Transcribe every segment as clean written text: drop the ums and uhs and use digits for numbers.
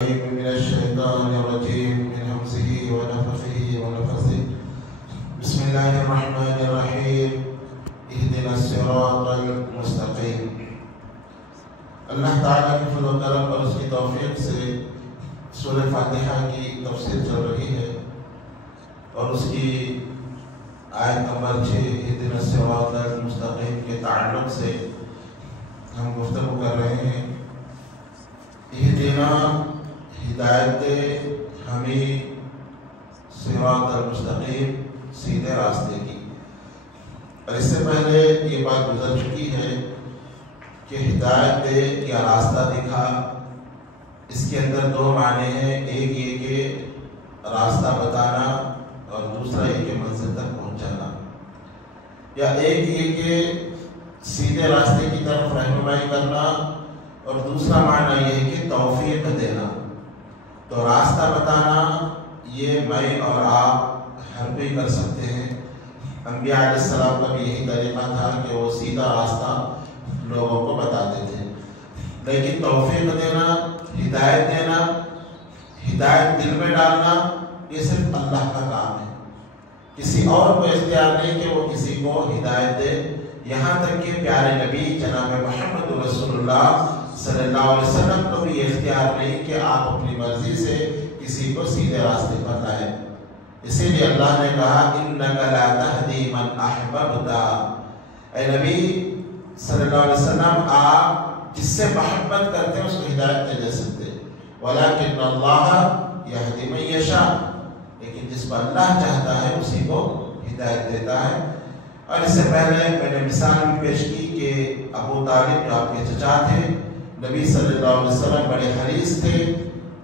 من الشيطان الرجيم من همزه ونفخه ونفثه بسم الله الرحمن الرحيم اهدنا الصراط المستقيم۔ اللہ تعالیٰ کی فضل و کرم اور اس کی توفیق سے سورہ فاتحہ کی تفسیر چل رہی ہے اور اس کی آیت نمبر 6 اهدنا الصراط المستقيم کے تعلق سے ہم گفتگو کر رہے ہیں۔ اهدنا ہدایت دے ہمیں صراط المستقیم سیدھے راستے کی۔ اور اس سے پہلے یہ بات گزر چکی ہے کہ ہدایت دے یا راستہ دکھا، اس کے اندر دو معنی ہیں، ایک یہ کہ راستہ بتانا اور دوسرا یہ کہ منزل تک پہنچانا، یا ایک یہ کہ سیدھے راستے کی طرف رہنمائی کرنا اور دوسرا معنی یہ ہے کہ توفیق دینا۔ تو راستہ بتانا یہ میں اور آپ ہر کوئی کر سکتے ہیں۔ انبیاء علیہ السلام کا بھی یہی طریقہ تھا کہ وہ سیدھا راستہ لوگوں کو بتاتے تھے، لیکن توفیق دینا، ہدایت دینا، ہدایت دل میں ڈالنا یہ صرف اللہ کا کام ہے۔ کسی اور کو اختیار نہیں کہ وہ کسی کو ہدایت دے، یہاں تک کہ پیارے نبی جناب محمد رسول اللہ صلی اللہ علیہ وسلم کو بھی اختیار نہیں کہ آپ اپنی مرضی سے کسی کو سیدھے راستے پر لائیں۔ اسی لیے اللہ نے کہا اِنَّكَ لَا تَهْدِي مَنْ أَحْبَبْتَ، اے نبی صلی اللہ علیہ وسلم آپ جس سے محبت کرتے ہیں اس کو ہدایت نہیں دے سکتے، وَلَكِنَّ اللَّهَ يَهْدِي مَن يَشَاءُ، لیکن جس پر اللہ چاہتا ہے اسی کو ہدایت دیتا ہے۔ اور اس سے پہلے میں نے مثال بھی پیش کی کہ ابو طالب جو آپ کے چچا تھے، نبی صلی اللہ علیہ وسلم بڑے حریص تھے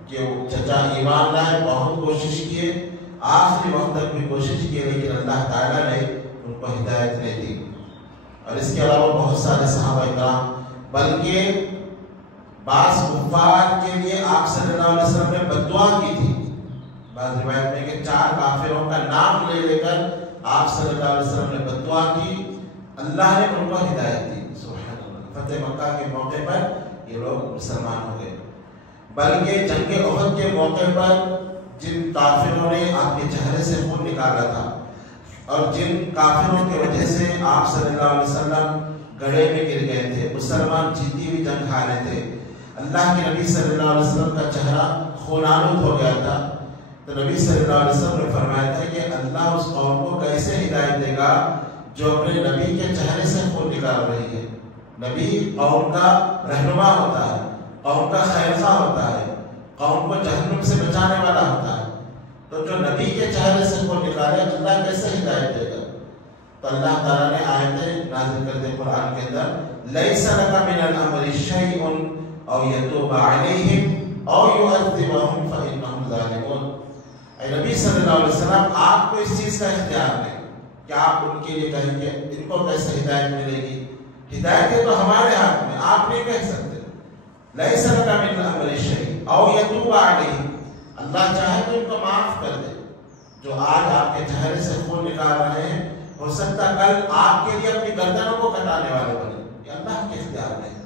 کہ وہ چچا ایمان لائے، بہت کوشش کیے، آخری وقت تک بھی کوشش کی، لیکن اللہ تعالیٰ نے ان کو ہدایت نہیں دی۔ اور اس کے علاوہ بہت سارے صحابہ اکرام، بلکہ بعض کفار کے لیے آپ صلی اللہ علیہ وسلم نے بددعا کی تھی۔ بعض روایت میں کہ 4 کافروں کا نام لے لے کر آپ صلی اللہ علیہ وسلم نے بددعا کی، اللہ نے ان کو ہدایت دی۔ سبحان اللہ، فتح مکہ کے موقع پر یہ لوگ مسلمان ہو گئے۔ بلکہ جنگ احد کے موقع پر جن کافروں نے آپ کے چہرے سے خون نکالا تھا اور جن کافروں کی وجہ سے آپ صلی اللہ علیہ وسلم گڑھے میں گر گئے تھے، مسلمان جیتی ہوئی جنگ ہارے تھے، اللہ کے نبی صلی اللہ علیہ وسلم کا چہرہ خونالود ہو گیا تھا، تو نبی صلی اللہ علیہ وسلم نے فرمایا تھا کہ اللہ اس قوم کو کیسے ہدایت دے گا جو اپنے نبی کے چہرے سے خون نکال رہی ہے۔ نبی قوم کا رہنما ہوتا ہے، قوم کا خیرخواہ ہوتا ہے، قوم کو جہنم سے بچانے والا ہوتا ہے، تو جو نبی کے چہرے سے خون نکالے اللہ کیسے ہدایت دے گا؟ تو اللہ تعالیٰ نے آیتیں نازل کرتے قرآن کے اندر لَيْسَ لَكَ مِنَ الْأَمْرِ شَيْءٌ أَوْ يَتُوبَ عَلَيْهِمْ أَوْ يُعَذِّبَهُمْ فَإِنَّهُمْ ظَالِمُونَ۔ اے نبی صلی اللہ علیہ وسلم آپ کو اس چیز کا اختیار نہیں کہ آپ ان کے لیے کہیں کہ ان کو کیسے ہدایت ملے گی، ہدایت تو ہمارے ہاتھ میں، آپ نہیں کہہ سکتے۔ لَيْسَ لَكَ مِنَ الْأَمْرِ شَيْءٌ أَوْ يَتُوبَ عَلَيْهِمْ، اللہ چاہے تو ان کو معاف کر دے۔ جو آج آپ کے چہرے سے خون نکال رہے ہیں، ہو سکتا کل آپ کے لیے اپنی گردنوں کو کٹانے والے بنے، یہ اللہ کے اختیار میں ہے۔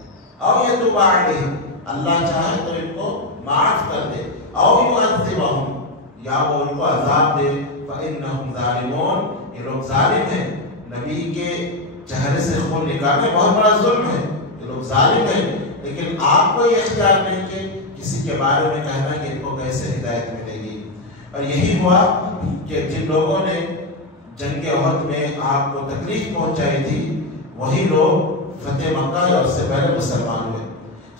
أَوْ يَتُوبَ عَلَيْهِمْ، اللہ چاہے تو ان کو معاف کر دے، أَوْ يُعَذِّبَهُمْ، یا وہ ان کو عذاب دے، فَإِنَّهُمْ ظَالِمُونَ، یہ لوگ ظالم ہیں۔ نبی کے چہرے سے خون نکالنے بہت بڑا ظلم ہے، یہ لوگ ظالم ہیں، لیکن آپ کو یہ اختیار نہیں کہ کسی کے بارے میں کہنا کہ ان کو کیسے ہدایت ملے گی۔ اور یہی ہوا کہ جن لوگوں نے جنگ احد میں آپ کو تکلیف پہنچائی تھی وہی لوگ فتح مکہ اور اس سے پہلے مسلمان ہوئے۔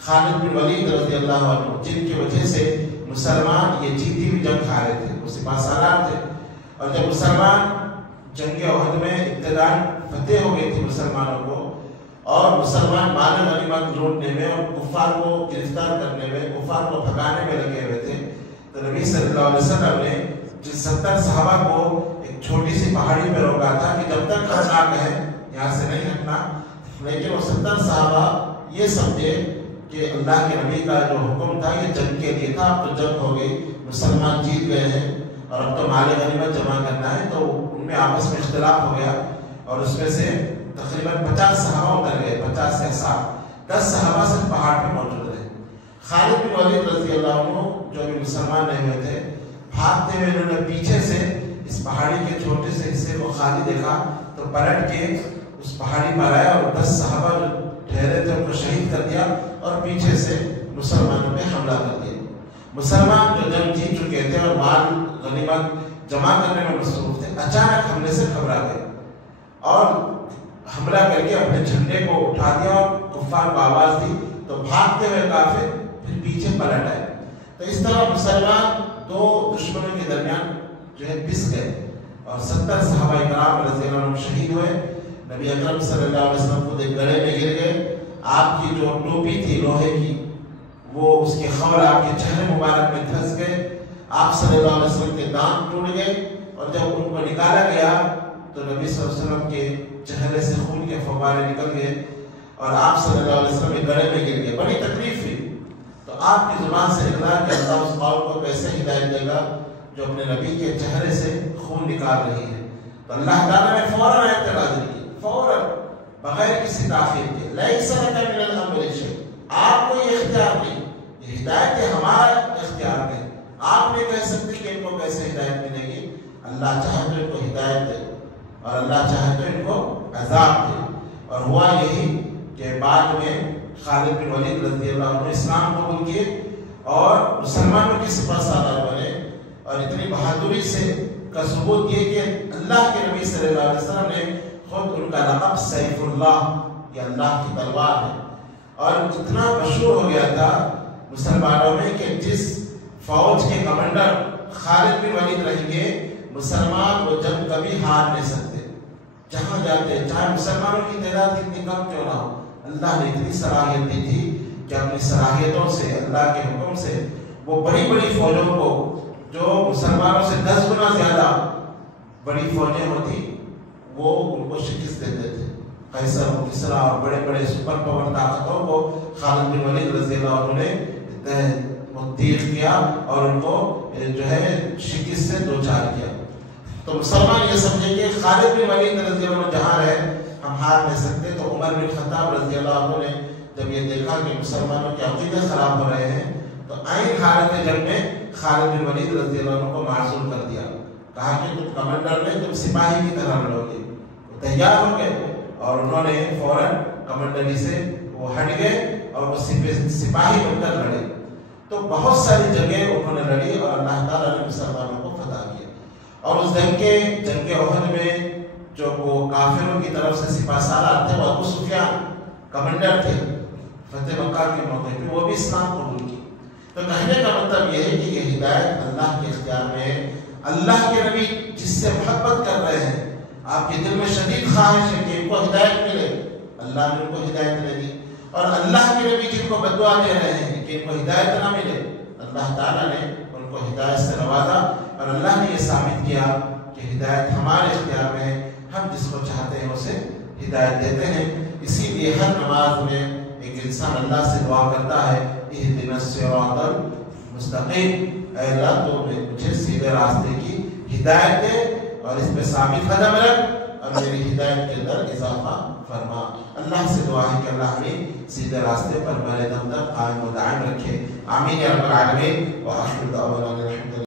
خالد بن ولید رضی اللہ عنہ، جن کی وجہ سے مسلمان یہ جیتی ہوئی جنگ ہارے تھے، وہ سپاہ سالار تھے، اور جب مسلمان جنگ احد میں ابتداء فتح ہو گئی تھی مسلمانوں کو، اور مسلمان مال غنیمت لوٹنے میں اور کفار کو گرفتار کرنے میں، کفار کو بھگانے میں لگے ہوئے تھے، تو نبی صلی اللہ علیہ وسلم نے جن 70 صحابہ کو ایک چھوٹی سی پہاڑی پہ روکا تھا کہ جب تک خطرہ ہے یہاں سے نہیں ہٹنا، لیکن وہ 70 صحابہ یہ سمجھے کہ اللہ کے نبی کا جو حکم تھا یہ جنگ کے لیے تھا، اب تو جنگ ہو گئی، مسلمان جیت گئے ہیں اور اب تو مال غنیمت جمع کرنا ہے، تو ان میں آپس میں اختلاف ہو گیا اور اس میں سے تقریباً 50 صحابہ اتر گئے، 50 سے 60، 10 صحابہ صرف پہاڑ پہ موجود رہے۔ خالد بن ولید رضی اللہ عنہ جو بھی مسلمان نہیں ہوئے تھے بھاگتے ہوئے انہوں نے پیچھے سے اس پہاڑی کے چھوٹے سے حصے کو خالی دیکھا تو پلٹ کے اس پہاڑی پر آیا اور 10 صحابہ جو ٹھہرے تھے ان کو شہید کر دیا اور پیچھے سے مسلمانوں پہ حملہ کر دیا۔ مسلمان جو جنگ جیت چکے تھے اور مال غنیمت جمع کرنے میں مصروف تھے، اچانک حملے سے گھبرا گئے اور حملہ کر کے اپنے جھنڈے کو اٹھا دیا اور کفار کو آواز دی تو بھاگتے ہوئے کافر پھر پیچھے پلٹ آئے۔ تو اس طرح مسلمان دو دشمنوں کے درمیان جو ہے پس گئے اور 70 صحابہ کرام رضی اللہ عنہ شہید ہوئے۔ نبی اکرم صلی اللہ علیہ وسلم خود ایک گڑھے میں گر گئے، آپ کی جو ٹوپی تھی لوہے کی وہ اس کے خول آپ کے چہرے مبارک میں دھس گئے، آپ صلی اللہ علیہ وسلم کے دانت ٹوٹ گئے اور جب ان کو نکالا گیا تو نبی صلی اللہ علیہ وسلم کے چہرے سے خون کے فوارے نکل گئے اور آپ صلی اللہ علیہ وسلم ایک گڑھے میں گر گئے۔ بڑی تکلیف ہوئی تو آپ کی زبان سے نکلا کہ اللہ اس قوم کو کیسے ہدایت دے گا جو اپنے نبی کے چہرے سے خون نکال رہی ہے۔ تو اللہ تعالیٰ نے فوراً آیت نازل کی، فوراً بغیر کسی تاخیر کے، لیس لک من الامر شیء، آپ کو یہ اختیار نہیں، یہ ہدایت ہے ہمارا اختیار ہے، آپ نہیں کہہ سکتے کہ ان کو کیسے ہدایت ملے گی۔ اللہ چاہے تو ان کو ہدایت دے اور اللہ چاہے تو ان کو عذاب دے۔ اور ہوا یہی کہ بعد میں خالد بن ولید رضی اللہ عنہ اسلام قبول کیے اور مسلمانوں کی سپہ سالار بنے اور اتنی بہادری سے کا ثبوت یہ کہ اللہ کے نبی صلی اللہ علیہ وسلم نے خود ان کا لقب سیف اللہ، یہ اللہ کی تلوار ہے، اور اتنا مشہور ہو گیا تھا مسلمانوں میں کہ جس فوج کے کمانڈر خالد بن ولید رہیں گے مسلمان وہ جنگ کبھی ہار نہیں سکتے، جہاں جاتے چاہے مسلمانوں کی تعداد کتنی کم کیوں نہ ہو، اللہ نے اتنی صلاحیت دی تھی کہ اپنی صلاحیتوں سے اللہ کے حکم سے وہ بڑی بڑی فوجوں کو جو مسلمانوں سے 10 گنا زیادہ بڑی فوجیں ہوتی وہ ان کو شکست دیتے تھے۔ قیصر و کسریٰ اور بڑے بڑے سپر پاور طاقتوں کو خالد بن ولید رضی اللہ عنہ نے تیر کیا اور ان کو جو ہے شکست سے دوچار کیا۔ تو مسلمان یہ سمجھیں کہ خالد بن ولید رضی اللہ عنہ جہاں رہے ہم ہار نہیں سکتے، تو عمر بن خطاب رضی اللہ عنہ نے جب یہ دیکھا کہ مسلمانوں کے عقیدے خراب ہو رہے ہیں تو عین حالت جنگ میں خالد بن ولید رضی اللہ عنہ کو معزول کر دیا، کہا کہ تم کمانڈر نہیں تم سپاہی کی طرح لڑو گے۔ وہ تیار ہو گئے اور انہوں نے فوراً کمانڈری سے وہ ہٹ گئے اور وہ سپاہی بن کر لڑے۔ تو بہت ساری جنگیں انہوں نے لڑی اور اللہ تعالیٰ نے مسلمانوں کو فتح کیا۔ اور اس جنگ احد میں جو وہ کافروں کی طرف سے سپہ سالار تھے وہ ابو سفیان کمانڈر تھے، فتح مکہ کے موقع پہ وہ بھی اسلام قبول کی۔ تو کہنے کا مطلب یہ ہے کہ یہ ہدایت اللہ کے اختیار میں ہے۔ اللہ کے نبی جس سے محبت کر رہے ہیں، آپ کے دل میں شدید خواہش ہے کہ ان کو ہدایت ملے، اللہ نے ان کو ہدایت نہیں دی، اور اللہ کے نبی جن کو بددعا دے رہے ہیں کہ ان کو ہدایت نہ ملے، اللہ تعالیٰ نے ان کو ہدایت سے نوازا اور اللہ نے یہ ثابت کیا کہ ہدایت ہمارے اختیار میں ہے، ہم جس کو چاہتے ہیں اسے ہدایت دیتے ہیں۔ اسی لیے ہر نماز میں ایک انسان اللہ سے دعا کرتا ہے اہدنا الصراط المستقیم، اے اللہ تو مجھے سیدھے راستے کی ہدایت دے اور اس پہ ثابت قدم رکھ اور میری ہدایت کے اندر اضافہ فرما۔ اللہ سے دعا ہے کہ اللہ ہمیں سیدھے راستے پر مرے دم تک قائم و دائم رکھے، آمین یا رب العالمین۔ وآخر دعوانا